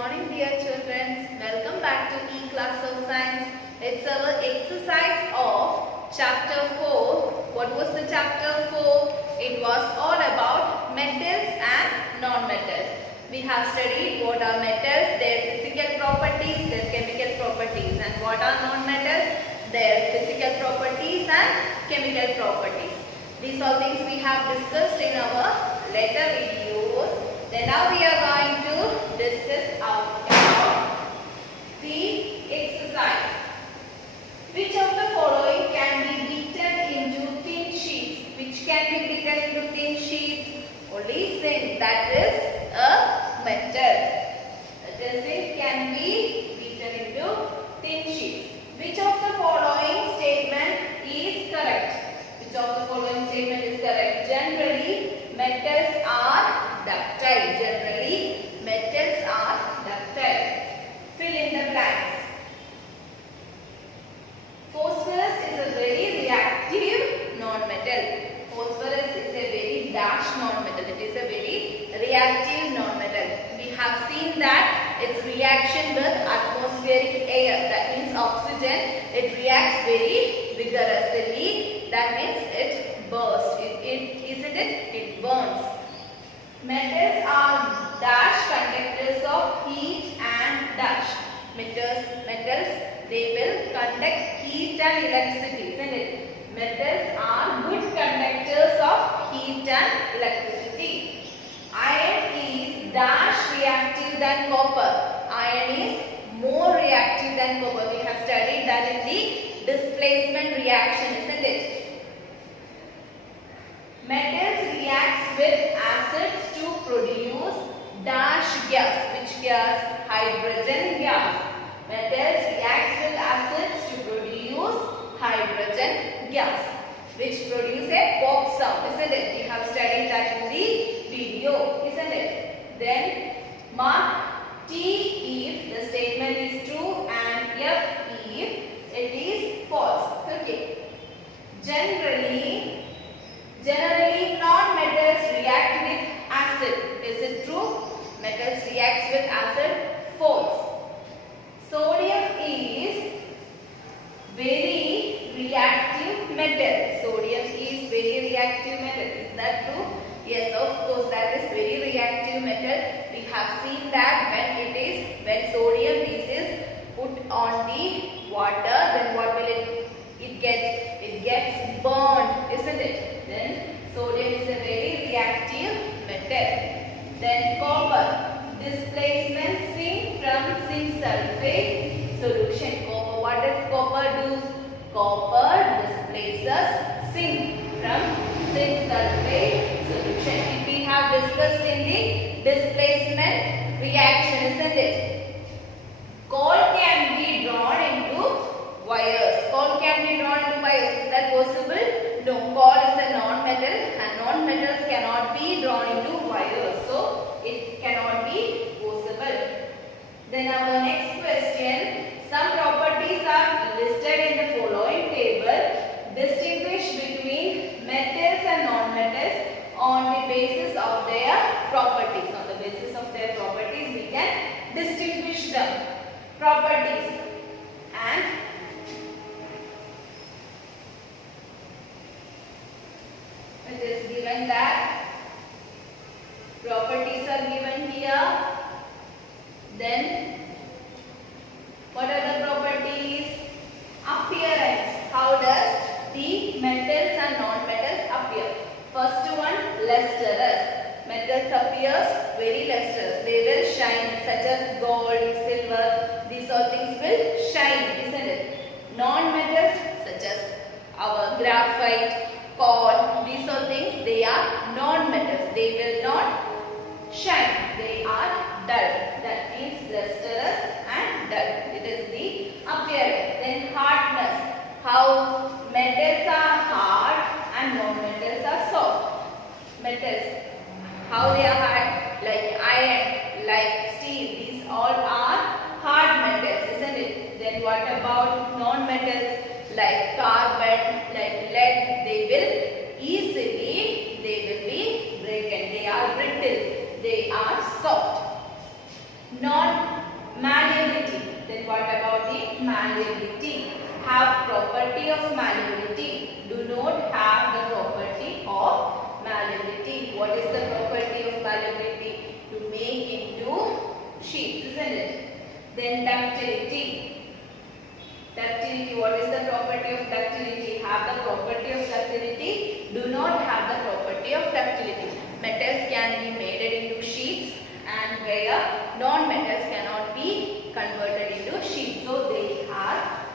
morning dear children. Welcome back to E-Class of Science. It's our exercise of chapter 4. What was the chapter 4? It was all about metals and non-metals. We have studied what are metals, their physical properties, their chemical properties, and what are non-metals, their physical properties and chemical properties. These are things we have discussed in our later videos. Then now we are going to discuss about the exercise. Which of the following can be beaten into thin sheets? Which can be beaten into thin sheets? Only zinc, that is a metal. The zinc can be beaten into thin sheets. Which of the following statement is correct? Which of the following statement is correct? Generally, metals are ductile. Generally, metals are ductile. Fill in the blanks. Phosphorus is a very reactive non-metal. Phosphorus is a very dash non-metal. It is a very reactive non-metal. We have seen that its reaction with atmospheric air, that means oxygen, it reacts very vigorously. That means it bursts. It burns. Metals are dash conductors of heat and dash. Metals, they will conduct heat and electricity, isn't it? Metals are good conductors of heat and electricity. Iron is dash reactive than copper. Iron is more reactive than copper. We have studied that in the displacement reaction, isn't it? Metals reacts with acids to produce dash gas. Which gas? Hydrogen gas. Metals reacts with acids to produce hydrogen gas, which produce a pop sound, isn't it? We have studied that in the video, isn't it? Then mark T if the statement is true and F if it is false. Okay. Generally non-metals react with acid. Is it true? Metals reacts with acid. False. Sodium is very reactive metal. Sodium is very reactive metal. Is that true? Yes, of course, that is very reactive metal. We have seen that when sodium is put on the water, then what will it gets? It gets burned, isn't it? Then sodium is a very reactive metal. Then copper. Displacement zinc from zinc sulfate solution. Copper. What does copper do? Copper displaces zinc from zinc sulfate solution. We have discussed in the displacement reaction, isn't it? Coal can be drawn into wires. Coal can be drawn into wires. Is that possible? No. Coal is a non-metal and non-metals cannot be drawn into wires. So, it cannot be possible. Then our next question. Some properties are listed in the following table. Distinguish between metals and non-metals on the basis of their properties. On the basis of their properties, we can distinguish them. Properties. And it is given that properties are given here. Then what are the properties? Appearance. How does the metals and non-metals appear? First one, lustrous. Metals appears very lustrous. They will shine, such as gold, silver. These all things will shine, isn't it? Non-metals such as our graphite, coal, these all things, they are non-metals. They will not shine. They are dull. That means lustrous and dull. It is the appearance. Then hardness. How metals are hard and non-metals are soft. Metals, how they are hard? Like iron, like steel. These all are hard metals, isn't it? Then what about non-metals? Like carbon, like lead, they will be broken. They are brittle. They are soft. Non Then what about the malleability? Have property of malleability. Do not have the property of malleability. What is the property of malleability? To make into sheets, isn't it? Then ductility. Ductility. What is the property of ductility? Have the property of ductility. Do not have the property of ductility. Metals can be made into sheets, and where non-metals cannot be converted into sheets. So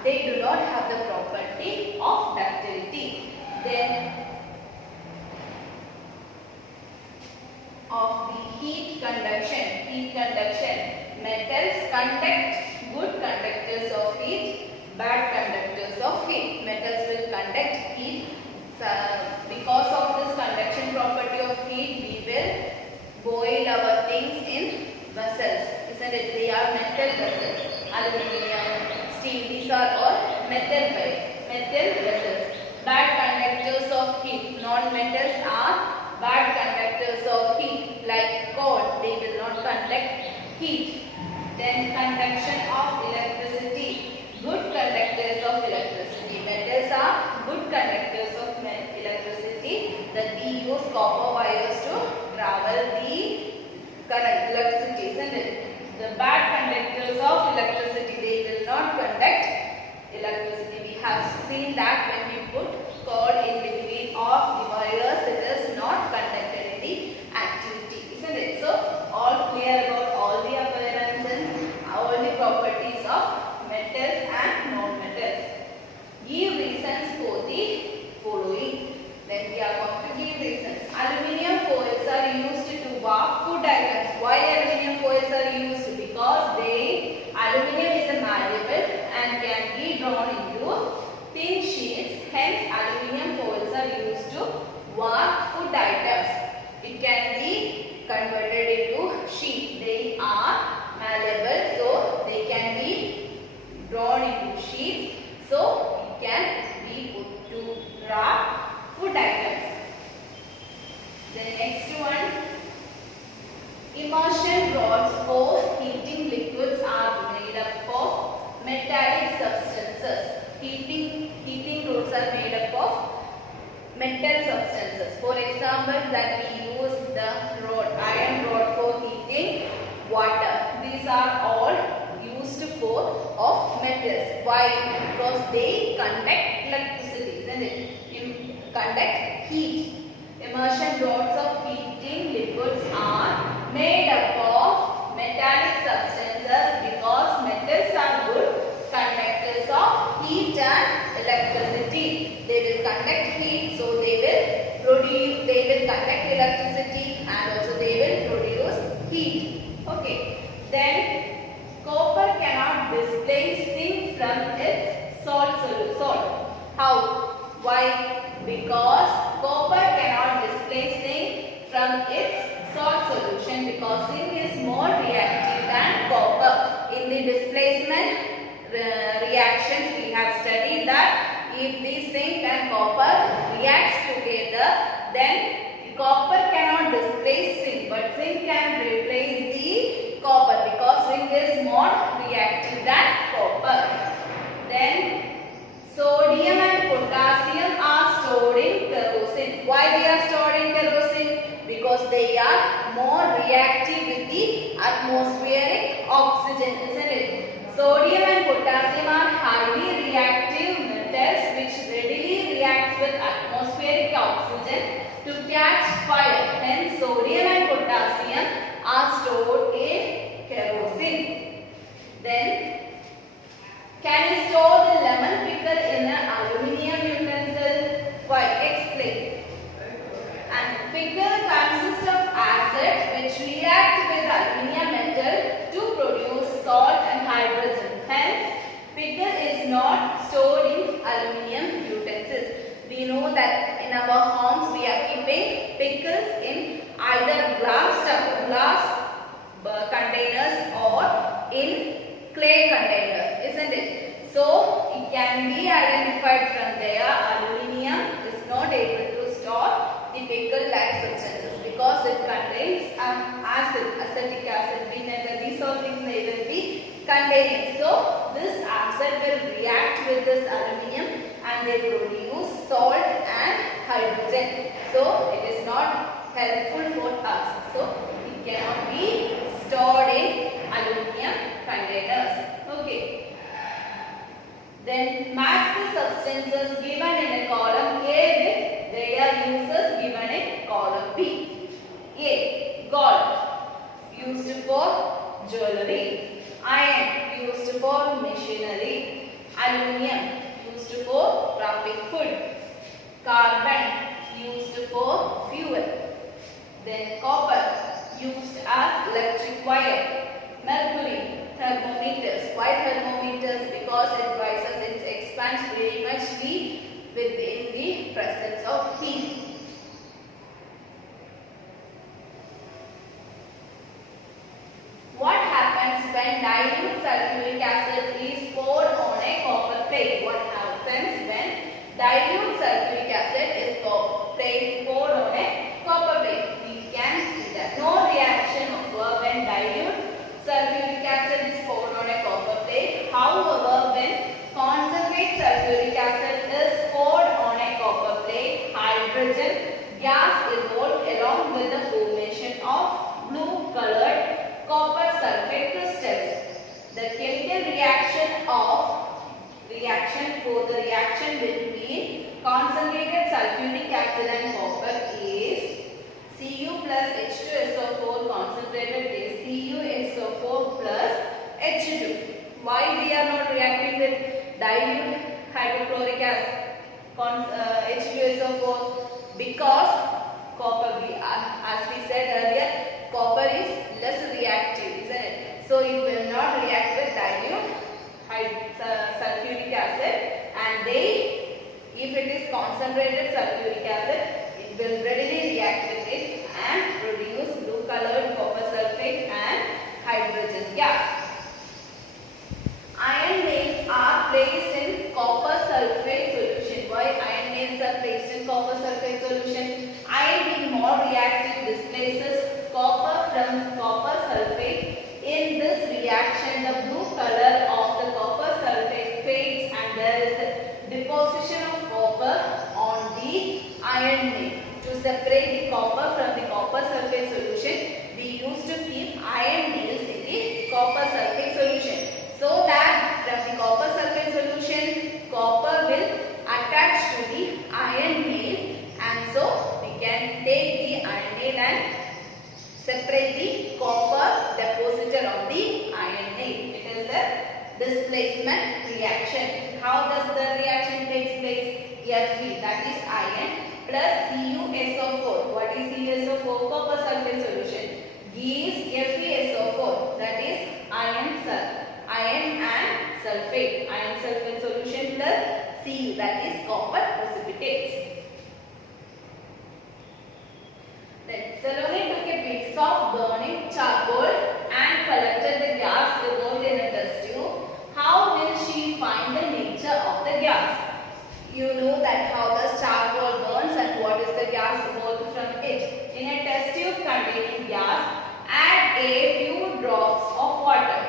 they do not have the property of ductility. Then of the heat conduction. Heat conduction. Metals conduct, good conductors of heat, bad conductors of heat. Metals will conduct heat. Because of this conduction property of heat, we will boil our things in vessels, isn't it? They are metal vessels. Aluminium, steel, these are all metal vessels. Bad conductors of heat. Non-metals are bad conductors of heat, like coal. They will not conduct heat. Then conduction of electricity. Good conductors of electricity. Metals are good conductors of electricity. That we use copper wires to travel the current, electricity, isn't it? The bad conductors of electricity, they will not conduct electricity. We have seen that when we put cord in between of the wires, it is not conducted in the activity, isn't it? So all clear about all the appearances, all the properties of metals and non-metals. Give reasons for the following. Then we are going to give reasons. Aluminium foils are used to warp food items. Why aluminium foils are used? Because aluminium is a malleable and can be drawn into thin sheets. Hence, aluminium foils are used to warp food items. It can be converted into sheets. They are malleable, so they can be drawn into sheets. So, it can be put to wrap food items. The next one, immersion rods for heating liquids are made up of metallic substances. Heating rods are made up of metal substances. For example, that we use the iron rod for heating water. These are all used for of metals. Why? Because they conduct electricity, isn't it? Conduct heat. Immersion rods of heating liquids are made up of metallic substances because metals are good conductors of heat and electricity. They will conduct heat, so they will conduct electricity, and also they will produce heat. Okay. Then copper cannot displace zinc from its salt. How? Why? Because copper cannot displace zinc from its salt solution, because zinc is more reactive than copper. In the displacement reactions, we have studied that if the zinc and copper reacts together, then copper cannot displace zinc, but zinc can replace the copper because zinc is more reactive than copper. Then sodium and potassium are stored in kerosene. Why they are stored in kerosene? Because they are more reactive with the atmospheric oxygen, isn't it? Sodium and potassium are highly reactive metals which readily react with atmospheric oxygen to catch fire. Hence, sodium and potassium are stored in kerosene. Then, can you store the lemon pickle in an aluminium utensil? Why? Explain. And pickle consists of acids which react with aluminium metal to produce salt and hydrogen. Hence, pickle is not stored in aluminium utensils. We know that in our homes we are keeping pickles in either glass containers or in clay containers, isn't it? So, it can be identified from there. Aluminium is not able to store the pickle-like substances because it contains acetic acid, vinegar. These all things they will be containing. So, acid will react with this aluminum and they produce salt and hydrogen. So it is not helpful for us. So it cannot be stored in aluminum containers. Okay. Then match the substances given in a column A with their uses given in column B. A. Gold, used for jewelry. Iron, used for machinery. Aluminium, used for wrapping food. Carbon, used for fuel. Then copper, used as electric wire. Mercury, thermometers. Why thermometers? Because it rises, it expands very much within the presence of heat. What happens when dilute sulfuric acid is poured on a copper plate? What happens when dilute sulfuric acid is poured on a copper plate? We can see that no reaction occurs when dilute sulfuric acid is poured on a copper plate. However, when concentrate sulfuric acid is poured on a copper plate, hydrogen gas evolved along with the formation of blue colored copper sulfate crystals. The chemical reaction between concentrated sulfuric acid and copper is Cu plus H2SO4 concentrated is CuSO4 plus H2. Why we are not reacting with dilute hydrochloric acid H2SO4? Because copper, as we said earlier, copper is less reactive, isn't it? So it will not react with dilute sulfuric acid, and if it is concentrated sulfuric acid, it will readily react with it and produce blue colored copper sulfate and hydrogen gas. Iron nails are placed in copper sulfate solution. Why iron nails are placed in copper sulfate solution? Iron being more reactive displaces copper from copper sulfate. In this reaction, the blue color of the copper sulfate fades and there is a deposition of copper on the iron nail. To separate the copper from the copper sulfate solution, we used to keep iron nails in the copper sulfate solution, so that from the copper sulfate solution, copper will attach to the iron nail, and so we can take the iron nail and separate the copper deposited on the iron nail. It is a displacement reaction. How does the reaction take place? Fe, that is iron, plus CuSO4. What is CuSO4? Copper sulfate solution. Gives FeSO4, that is iron and sulfate. Iron sulfate solution plus Cu, that is copper precipitates. Then Salome took a piece of burning charcoal and collected the gas evolved in a test tube. How will she find the nature of the gas? You know that how the charcoal burns and what is the gas evolved from it. In a test tube containing gas, add a few drops of water.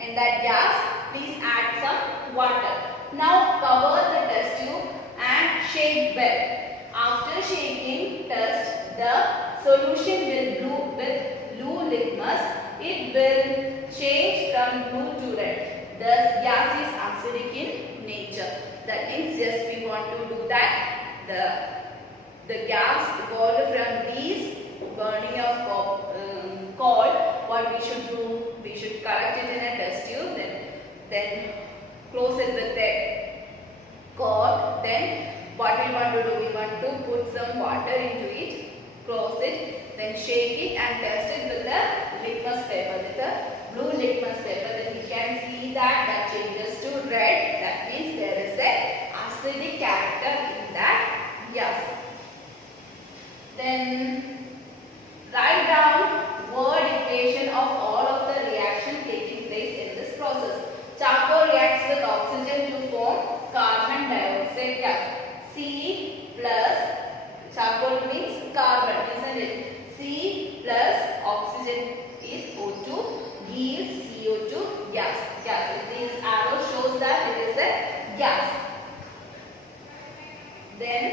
In that gas, please add some water. Now cover the test tube and shake well. After shaking, test the solution with blue litmus. It will change from blue to red. Thus, gas is acidic in nature. That means just we want to do that. The gas evolved from these burning of coal. What we should do? We should collect it in a test tube. Then close it with the cork. Then what we want to do? We want to put some water into it, close it, then shake it and test it with the litmus paper, with the blue litmus paper. Then we can see that changes to red. That means there is a acidic character in that gas. Then write down word equation of all of the reactions taking place in this process. Charcoal reacts with oxygen to form carbon dioxide gas. C plus charcoal means carbon, isn't it? C plus oxygen is O2 gives CO2 gas. Gas. This arrow shows that it is a gas. Then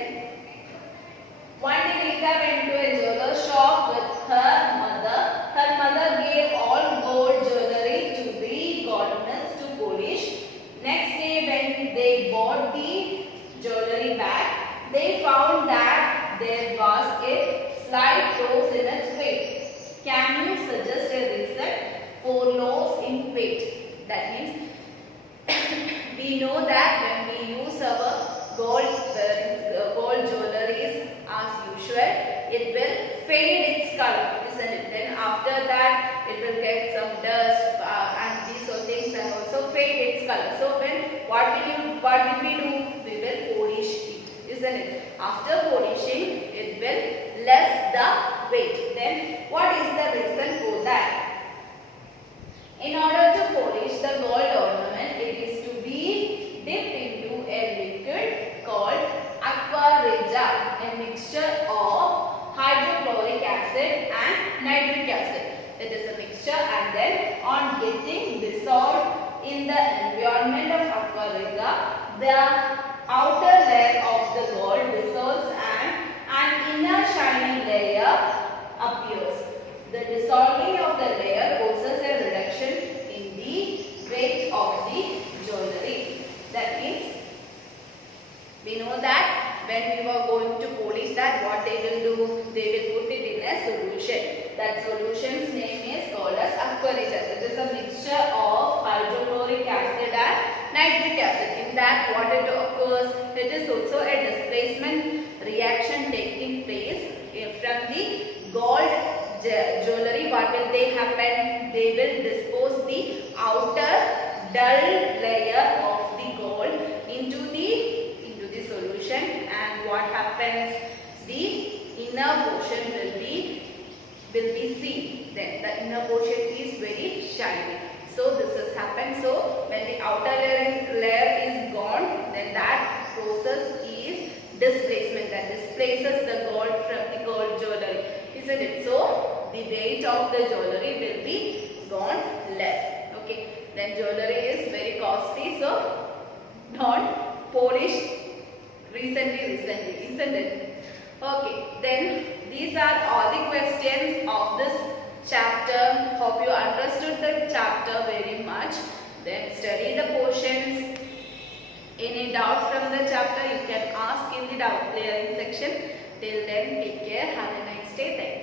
one day Rita went to a jeweler shop with her mother. Her mother gave all gold jewelry to the goddess to polish. Next day when they bought the jewelry back, they found that there was a slight loss in its weight. Can you suggest a reason for loss in weight? That means we know that when we use our gold jewelries as usual, it will fade its color, isn't it? Then after that it will get some dust and these sort of things and also fade its color. So when what will we do? We will polish it, isn't it? After polishing, it will less the weight. Then what is the reason for that? In order to polish the gold ornament, it is to be dipped into a liquid called aqua regia, a mixture of hydrochloric acid and nitric acid. It is a mixture, and then on getting dissolved in the environment of aqua regia, the outer layer of the gold dissolves and an inner shiny layer appears. The dissolving of the layer causes a reduction in the weight of the jewelry. That means we know that when we were going to polish that, what they will do? They will put it in a solution. That solution's name is called as aqua regia. It is a mixture of hydrochloric acid and nitric acid. In that, what it occurs? It is also a displacement reaction taking place from the gold jewelry. What will they happen? They will dispose the outer dull layer of the gold into the solution, and what happens? The inner portion will be seen. Then the inner portion is very shiny. So this has happened. So when the outer layer is gone, then that process is displacement, that displaces the gold from the gold jewelry, isn't it? So the weight of the jewelry will be gone less. Okay. Then jewelry is very costly, so don't polish recently, isn't it? Okay, then these are all the questions of this chapter. Hope you understood the chapter very much. Then study the portions. Any doubt from the chapter, you can ask in the doubt clearing section. Till then, take care. Have a nice day. Thank you.